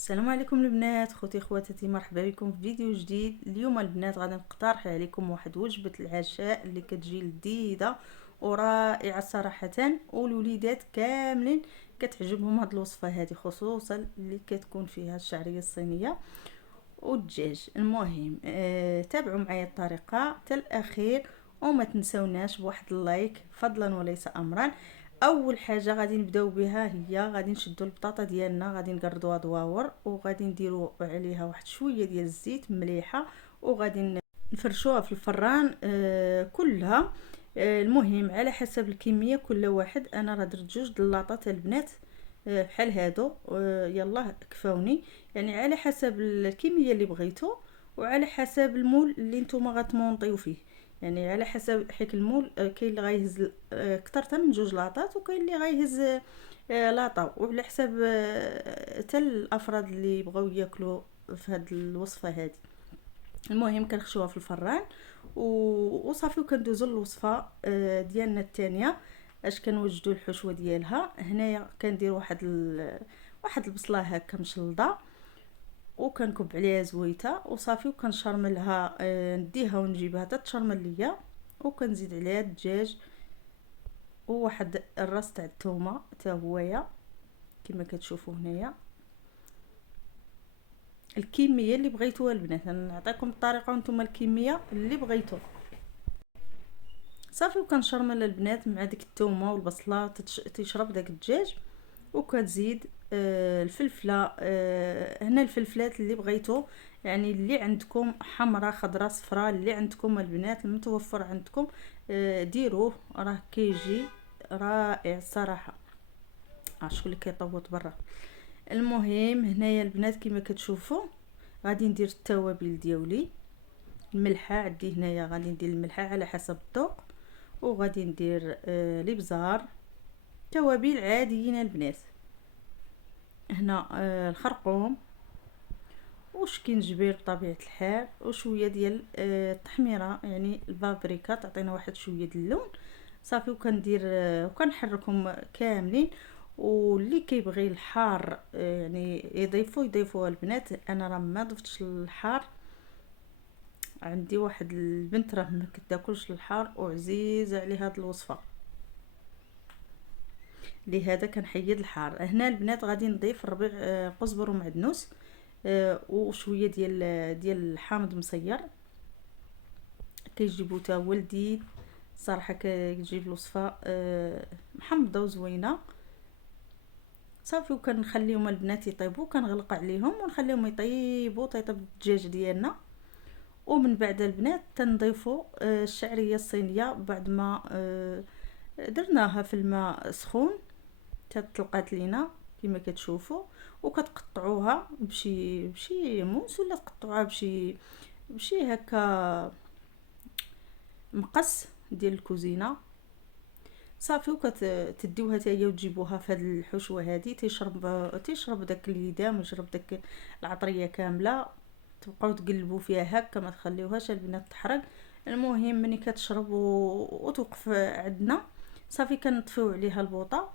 السلام عليكم البنات، خوتي خواتاتي، مرحبا بكم في فيديو جديد. اليوم البنات غادي نقترح عليكم واحد وجبه العشاء اللي كتجي لذيذه ورائعه صراحه، والوليدات كاملين كتعجبهم هاد الوصفه هذه، خصوصا اللي كتكون فيها الشعريه الصينيه والدجاج. المهم تابعوا معايا الطريقه حتى الاخير، وما تنسوناش بواحد اللايك فضلا وليس امرا. اول حاجه غادي نبداو بها هي غادي نشدوا البطاطا ديالنا، غادي نقردوها دواور، وغادي نديروا عليها واحد شويه ديال الزيت مليحه، وغادي نفرشوها في الفران كلها. المهم على حسب الكميه كل واحد، انا راه درت 2 لاطات البنات بحال هادو، يلا كفاوني. يعني على حسب الكميه اللي بغيتو، وعلى حسب المول اللي نتوما غتمونطيو فيه. يعني على حسب حيت المول كاين اللي غيهز اكثر حتى من 2 لاطات، وكاين اللي غيهز لاطه، وعلى حساب حتى الافراد اللي بغاو ياكلوا في هاد الوصفه هذه. المهم كنخشوها في الفران وصافي، وكندوزو للوصفه ديالنا الثانيه اش كنوجدوا الحشوه ديالها. هنايا كندير واحد البصله هكا مشلضه، وكنكب عليها زويته وصافي، وكنشرملها نديها ونجيبها حتى تشرمل ليا، وكنزيد عليها الدجاج وواحد الراس تاع الثومه حتى هويا كما كتشوفوا هنايا. الكميه اللي بغيتوها البنات، انا نعطيكم الطريقه وانتم الكميه اللي بغيتو صافي. وكنشرمل البنات مع ديك الثومه والبصله تشرب داك الدجاج، وكتزيد الفلفله. هنا الفلفلات اللي بغيتو، يعني اللي عندكم حمراء خضراء صفراء، اللي عندكم البنات المتوفر عندكم ديروه، راه كيجي رائع الصراحه. شكون اللي كيطوط برا. المهم هنايا البنات كما كتشوفوا غادي ندير التوابل ديالي. الملحه عندي هنايا، غادي ندير الملحه على حسب الذوق، وغادي ندير الابزار، توابل عاديين البنات. هنا الخرقوم وشكينجبير بطبيعه الحال، وشويه ديال التحميره يعني البابريكا تعطينا واحد شويه د اللون صافي. وكندير وكنحركهم كاملين، واللي كيبغي الحار يعني يضيفوا البنات. انا راه ما ضفتش الحار، عندي واحد البنت راه ما كتاكلش الحار وعزيزه عليها هاد الوصفه، لهذا كنحيد الحار. هنا البنات غادي نضيف ربيع قزبر ومعدنوس، وشويه ديال الحامض مصير، كيجيبو تا هو لذيذ صراحه، كتجيب الوصفه محمضه وزوينه صافي. وكنخليهم البنات يطيبوا، كنغلق عليهم ونخليهم يطيبوا طيب الدجاج ديالنا. ومن بعد البنات تنضيفوا الشعريه الصينيه بعد ما درناها في الماء سخون تطلقات لينا كما كتشوفوا. وكتقطعوها بشي موس، ولا تقطعوها بشي هكا مقص ديال الكوزينه صافي. وكتديوها حتى هي وتجيبوها في هذه الحشوه هذه، تشرب داك اليدام ويشرب داك العطريه كامله. تبقاو تقلبوا فيها هكا، ما تخليوهاش البنات تحرق. المهم ملي كتشرب وتوقف عندنا صافي، كنطفيو عليها البوطه،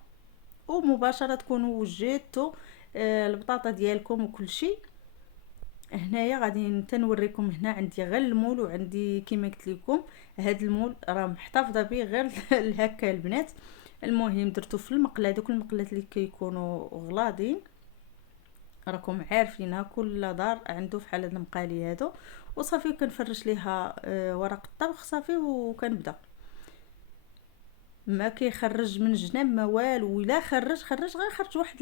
ومباشره تكونوا وجدتوا البطاطا ديالكم وكل شيء. هنايا غادي تنوريكم، هنا عندي غير المول، وعندي كما قلت لكم هاد المول راه محتفظه به غير هكا البنات. المهم درتو في المقله، دوك المقلات اللي كيكونوا غلاضين راكم عارفينها، كل دار عنده فحال هاد المقالي هادو. وصافي كنفرش ليها ورق الطبخ صافي، وكنبدا ما كيخرج من جناب ما والو، ولا خرج غير خرج واحد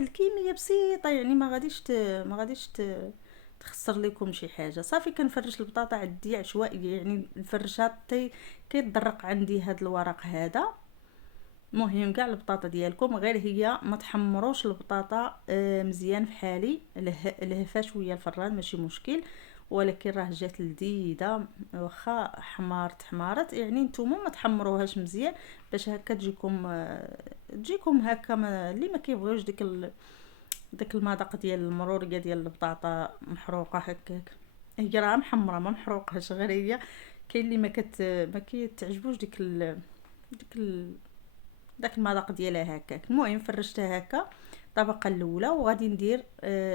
الكميه بسيطه، يعني ما غاديش تخسر لكم شي حاجه. صافي كنفرش البطاطا عندي عشوائيه، يعني نفرشها كيتدرق عندي هاد الورق هذا. مهم كاع البطاطا ديالكم، غير هي ما تحمروش البطاطا مزيان في حالي، لهفها شويه الفران ماشي مشكل، ولكن راه جات لذيذه. واخا حمارت يعني نتوما ما تحمروهاش مزيان باش هكا تجيكم هكا اللي ما كيبغيوش داك المذاق ديال المروريه ديال البطاطا محروقه هكاك. هي راه محمره ما محروقهاش، غير هي كاين اللي ما كيتعجبوش ديك داك المذاق ديالها هكاك. المهم فرشتها هكا الطبقه الاولى، وغادي ندير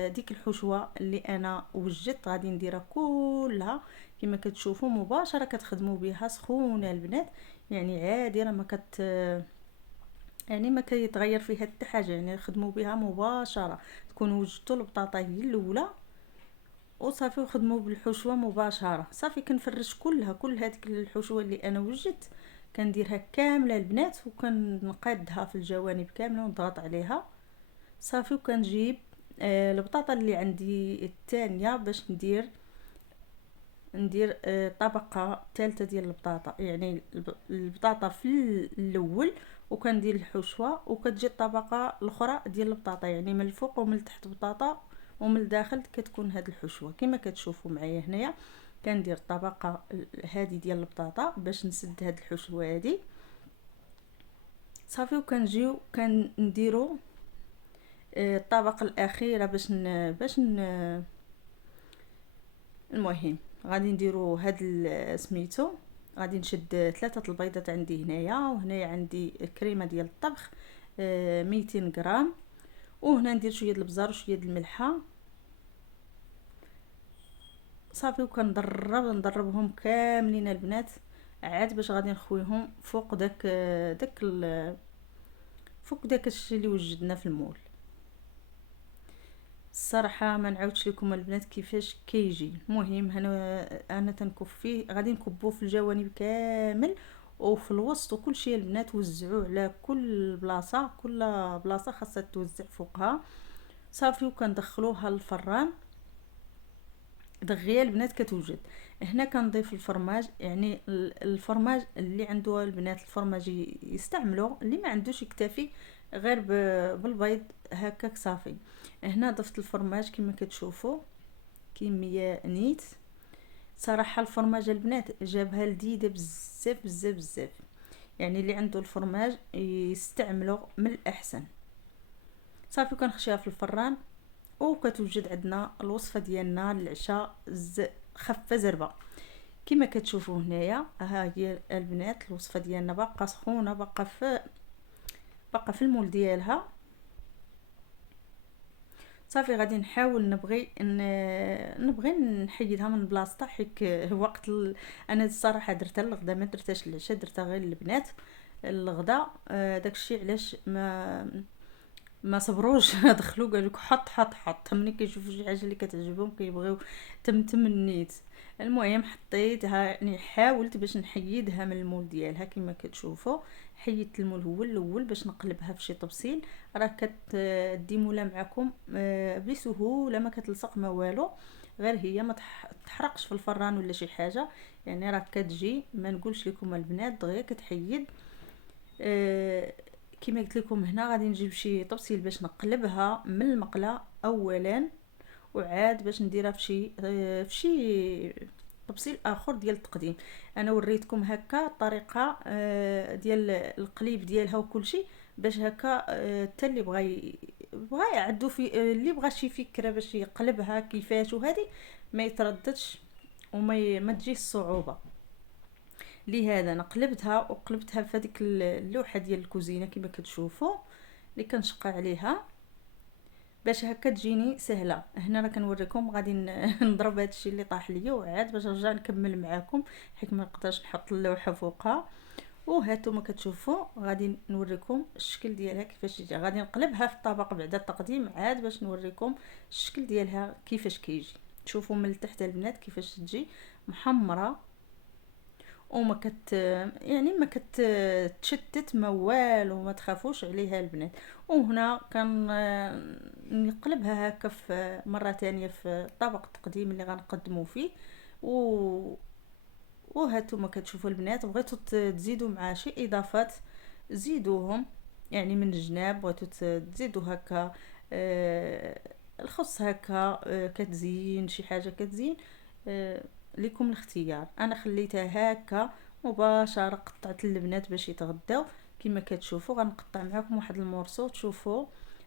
ديك الحشوه اللي انا وجدت غادي نديرها كلها كما كتشوفوا مباشره. كتخدموا بها سخونه البنات، يعني عادي راه ما يعني ما كيتغير فيها حتى حاجه، يعني خدموا بها مباشره. تكونوا وجدتوا البطاطا هي الاولى وصافي وخدموا بالحشوه مباشره. صافي كنفرش كل هذيك الحشوه اللي انا وجدت، كنديرها كامله البنات وكنقادها في الجوانب كامله ونضغط عليها صافي. وكنجيب البطاطا اللي عندي الثانيه باش ندير طبقه ثالثه ديال البطاطا، يعني البطاطا في الاول وكندير الحشوه، وكتجي الطبقه الاخرى ديال البطاطا، يعني من الفوق ومن تحت بطاطا ومن الداخل كتكون هاد الحشوه كما كتشوفوا معايا هنايا. كندير الطبقه هذه ديال البطاطا باش نسد هاد الحشوه هذه صافي. وكنجيو كنديروا الطبقه الاخيره المهم غادي نديروا هاد سميتو. غادي نشد 3 البيضات عندي هنايا، وهنايا عندي كريمه ديال الطبخ 200 غرام، وهنا ندير شويه د البزار وشويه د الملحه صافي. ندربهم كاملين البنات عاد باش غادي نخويهم فوق داك الشيء اللي وجدنا في المول. الصراحه ما نعاودش لكم البنات كيفاش كيجي. المهم انا تنكب فيه، غادي نكبوه في الجوانب كامل وفي الوسط وكل شيء البنات. وزعوه على كل بلاصه خاصها توزع فوقها صافي. وكندخلوها للفران دغيا البنات كتوجد. هنا كنضيف الفرماج، يعني الفرماج اللي عنده البنات الفرماج يستعملوا، اللي ما عندوش يكتفي غير بالبيض هكاك صافي. هنا ضفت الفرماج كما كتشوفوا كميه نيت. صراحه الفرماج البنات جابها لذيذه بزاف بزاف بزاف، يعني اللي عنده الفرماج يستعمله من الاحسن صافي. كنخشيها في الفران وكتوجد عندنا الوصفه ديالنا للعشاء خفه زربه كما كتشوفوا هنايا. ها هي البنات الوصفه ديالنا باقا سخونه، باقا في المول ديالها صافي. غادي نحاول نبغي نحيدها من بلاصتها حيت وقت انا الصراحه درتها للغدا، ما درتهاش للعشاء، درتها غير للبنات الغدا. داكشي علاش ما صبروش دخلوا قالوا لك حط ملي كيشوفوا شي حاجه اللي كتعجبهم كيبغيو تم النيت. المهم حطيتها، يعني حاولت باش نحيدها من المول ديالها كما كتشوفوا. حيدت المول هو الاول باش نقلبها في شي طبسيل، راه كتديمولا معكم بسهوله، ما كتلصق ما والو، غير هي ما تحرقش في الفران ولا شي حاجه. يعني راه كتجي ما نقولش لكم البنات دغيا كتحيد. كما قلت لكم هنا غادي نجيب شي طبسيل باش نقلبها من المقله اولا، وعاد باش نديرها في شي طبسيل اخر ديال التقديم. انا وريتكم هكا الطريقه ديال القليب ديالها وكل شيء باش هكا حتى اللي بغى يعدو في اللي بغى شي فكره باش يقلبها كيفاش وهذه ما يترددش ما تجيش الصعوبه. لهذا انا وقلبتها في هذيك اللوحه ديال الكوزينه كما كتشوفوا اللي كنشق عليها باش هكا تجيني سهله. هنا راه كنوريكم غادي نضرب هذا الشيء اللي طاح ليا وعاد باش نرجع نكمل معاكم حيت ما نقدرش نحط اللوحه فوقها. وهانتوما كتشوفوا غادي نوريكم الشكل ديالها كيفاش يجي. غادي نقلبها في الطبق بعد التقديم عاد باش نوريكم الشكل ديالها كيفاش كيجي. شوفوا من التحت البنات كيفاش تجي محمره وما يعني ما كتشتت ما والو، ما تخافوش عليها البنات. وهنا كان نقلبها هكا في مره ثانيه في طبق التقديم اللي غنقدموا فيه. وهاتوما كتشوفوا البنات بغيتوا تزيدوا مع شي اضافات زيدوهم، يعني من الجناب بغيتوا تزيدوا هكا الخص هكا كتزين شي حاجه كتزين لكم الاختيار. انا خليتها هكا مباشره قطعت البنات باش يتغداو. كما كتشوفوا غنقطع معكم واحد المورسو تشوفوا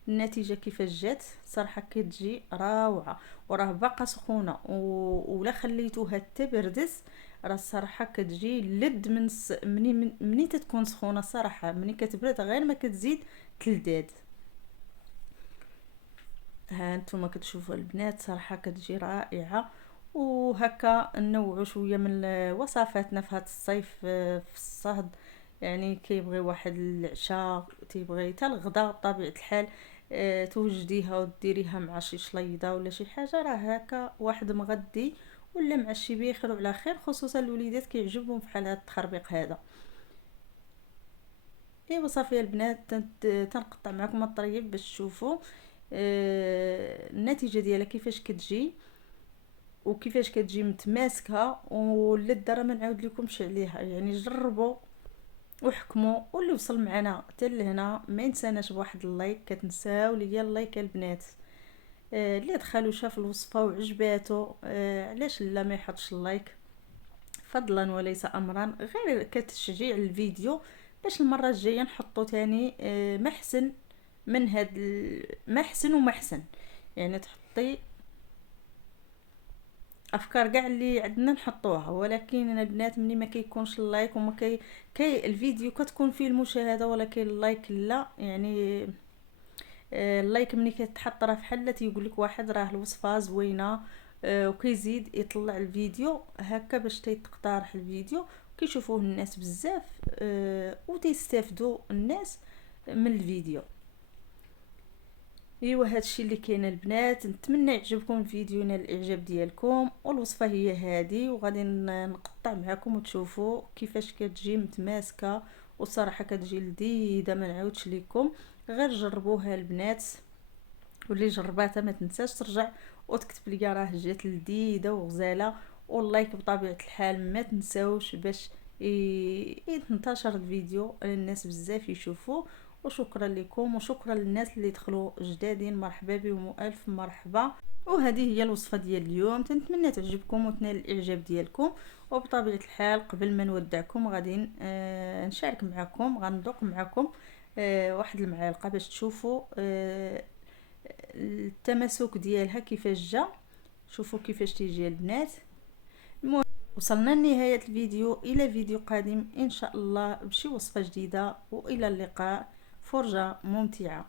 النتيجه كيفاش جات. صراحه كتجي روعه وراه باقا سخونه ولا خليتوها حتى بردت راه الصراحه كتجي لد مني تتكون سخونه. الصراحه مني كتبرد غير ما كتزيد تلداد. ها انتم كتشوفوا البنات صراحه كتجي رائعه. وهكا نوعوا شويه من وصفاتنا في هذا الصيف في الصهد. يعني كيبغي واحد العشاء، تيبغي حتى الغدا بطبيعه الحال، توجديها وديريها مع شي شليضه ولا شي حاجه، راه هكا واحد مغدي ولا مع شي بخير وعلى خير، خصوصا الوليدات كيعجبهم بحال هذا التخربيق هذا. ايوا صافي البنات، تنقطع معكم الطريب باش تشوفوا النتيجه ديالها كيفاش كتجي وكيفاش كتجي متماسكه. واللذه راه ما نعاود لكمش عليها، يعني جربوا وحكموا. واللي وصل معنا حتى لهنا ما ينساناش بواحد اللايك، كتنساو ليا اللايك البنات. اللي دخل وشاف الوصفه وعجباتو علاش لا ما يحطش اللايك، فضلا وليس امرا، غير كتشجيع الفيديو باش المره الجايه نحطو تاني محسن من هاد محسن ومحسن. يعني تحطي افكار كاع اللي عندنا نحطوها، ولكن البنات ملي ما كيكونش اللايك وما الفيديو كتكون فيه المشاهده ولكن اللايك لا. يعني اللايك ملي كيتحط راه فحال تيقول لك واحد راه الوصفه زوينه، وكيزيد يطلع الفيديو هكا باش تيتقترح الفيديو كيشوفوه الناس بزاف، وتيستافدوا الناس من الفيديو. ايوا هادشي اللي كاين البنات، نتمنى يعجبكم الفيديو نال الاعجاب ديالكم. والوصفه هي هذه، وغادي نقطع معكم وتشوفوا كيفاش كتجي متماسكه، وصراحه كتجي لذيذه ما نعاودش لكم. غير جربوها البنات، واللي جرباتها ما تنساش ترجع وتكتب لي راه جات لذيذه وغزاله. واللايك بطبيعه الحال ما تنساوش باش ينتشر الفيديو للناس بزاف يشوفوه. وشكرا لكم، وشكرا للناس اللي دخلوا جدادين، مرحبا بهم والف مرحبا. وهذه هي الوصفه ديال اليوم، تنتمنى تعجبكم وتنال الاعجاب ديالكم. وبطبيعه الحال قبل ما نودعكم غادي نشارك معكم، غندوق معكم واحد المعالقه باش تشوفوا التماسك ديالها كيفاش جا. شوفوا كيفاش تيجي البنات. وصلنا لنهاية الفيديو، الى فيديو قادم ان شاء الله بشي وصفة جديدة، والى اللقاء، فرجة ممتعة.